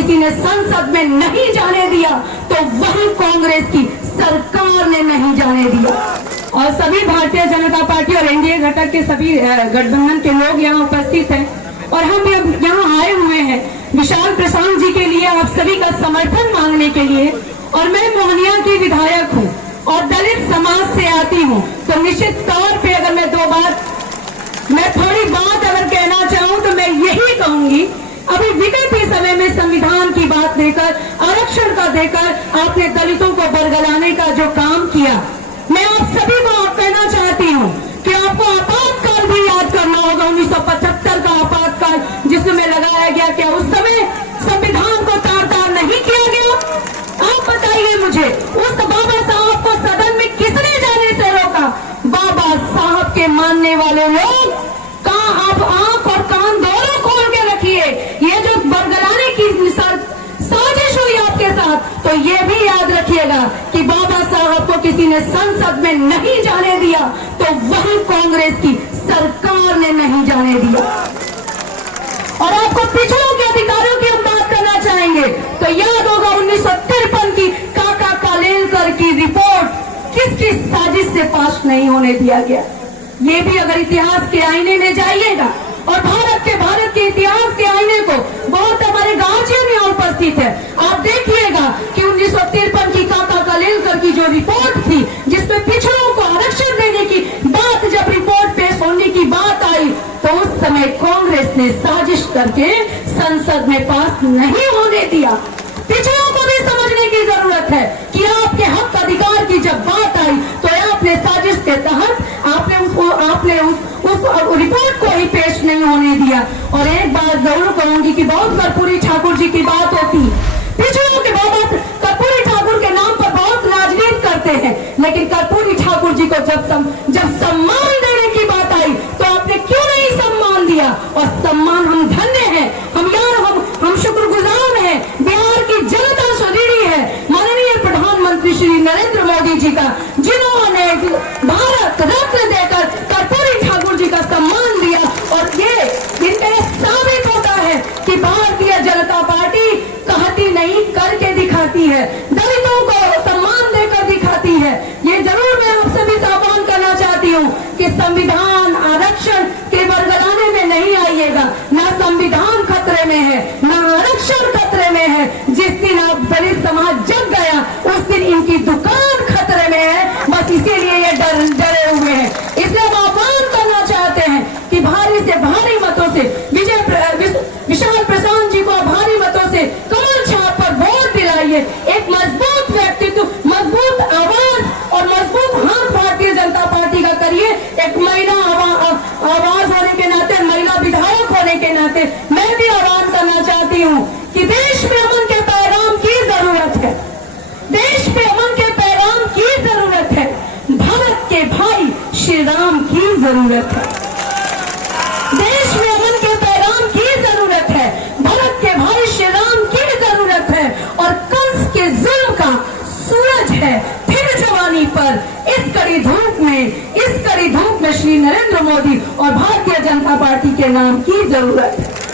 किसी ने संसद में नहीं जाने दिया तो वही कांग्रेस की सरकार ने नहीं जाने दिया। और सभी भारतीय जनता पार्टी और एनडीए घटक के सभी गठबंधन के लोग यहाँ उपस्थित हैं और हम यहाँ आए हुए हैं विशाल प्रशांत जी के लिए, आप सभी का समर्थन मांगने के लिए। और मैं मोहनिया की विधायक हूँ और दलित समाज से आती हूँ, तो निश्चित तौर पे अगर मैं थोड़ी बात अगर कहना चाहूँ तो मैं यही कहूंगी, अभी विगत के समय में संविधान की बात देकर, आरक्षण का देकर आपने दलितों को बरगलाने का जो काम किया, मैं आप सभी को कहना चाहती हूँ कि आपको आपातकाल भी याद करना होगा। 1975 का आपातकाल जिसमें लगाया गया, क्या उस समय संविधान को तार-तार नहीं किया गया? आप बताइए मुझे, उस बाबा साहब को सदन में किसने जाने से रोका? बाबा साहब के मानने वाले लोग कहाँ, आप आंख और कान दोनों खोल के रखिए। ये जो बरगलाने की साजिश हुई आपके साथ, तो ये भी याद रखिएगा कि बाबा साहब को किसी ने संसद में नहीं जाने दिया तो वही कांग्रेस की सरकार ने नहीं जाने दिया। और आपको पिछड़ों के अधिकारों की हम बात करना चाहेंगे तो याद होगा 1953 की काका कालेलकर की रिपोर्ट किसकी साजिश से पास नहीं होने दिया गया। ये भी अगर इतिहास के आईने में जाइएगा, और भारत के इतिहास के आईने को बहुत हमारे गार्जियन यहाँ उपस्थित है, आप देखिएगा कि 1953 की काका कालेलकर की जो रिपोर्ट थी जिसमें पिछड़ों को आरक्षण देने की बात, जब रिपोर्ट पेश होने की बात आई तो उस समय कांग्रेस ने साजिश करके संसद में पास नहीं होने दिया। पिछड़ों को भी समझने की जरूरत है कि आपके हक अधिकार की जब बात आई तो आपने साजिश के तहत आपने उस रिपोर्ट को ही पेश नहीं होने दिया। और एक बात जरूर कहूंगी कि बहुत कर्पूरी ठाकुर जी की बात होती, पिछड़ों के बाबा कर्पूरी ठाकुर के नाम पर बहुत राजनीति करते हैं, लेकिन कर्पूरी ठाकुर जी को जब सम्मान देने की बात आई तो आपने क्यों नहीं सम्मान दिया? और सम्मान, हम धन्य हैं, हम शुक्रगुजार हैं, बिहार की जनता सुदृढ़ है माननीय प्रधानमंत्री श्री नरेंद्र मोदी जी का, जिन्होंने भारत रत्न देकर कर्पूरी ठाकुर जी का सम्मान दिया। और ये इनसे साबित होता है कि भारतीय जनता पार्टी कहती नहीं करके दिखाती है, दलितों को सम्मान देकर दिखाती है। ये जरूर मैं आप सभी से आह्वान करना चाहती हूँ कि संविधान आरक्षण के बरगलाने में नहीं आइएगा। ना संविधान खतरे में है, ना आरक्षण खतरे में है। जिस दिन आप दलित समाज जग गया उस दिन इनकी दुकान खतरे में है, बस इसीलिए ये डरे हुए हैं। इसलिए हम आह्वान करना चाहते हैं कि भारी से भारी मतों से विशाल प्रशांत जी को भारी मतों से कमल छाप पर वोट दिलाइए। एक मजबूत व्यक्तित्व, मजबूत आवाज और मजबूत हाथ भारतीय जनता पार्टी का करिए। एक महिला आवाज होने के नाते, महिला विधायक होने के नाते मैं भी आह्वान करना चाहती हूँ कि देश में अमन के पैगाम की जरूरत है, देश में अमन के पैगाम की जरूरत है, भारत के भाई श्री राम की जरूरत है। देश में अमन के पैगाम की जरूरत है, भारत के भाई श्री राम की जरूरत है। और कंस के जुल्म का सूरज है फिर जवानी पर, इस कड़ी धूप में श्री नरेंद्र मोदी और भारतीय जनता पार्टी के नाम की जरूरत है।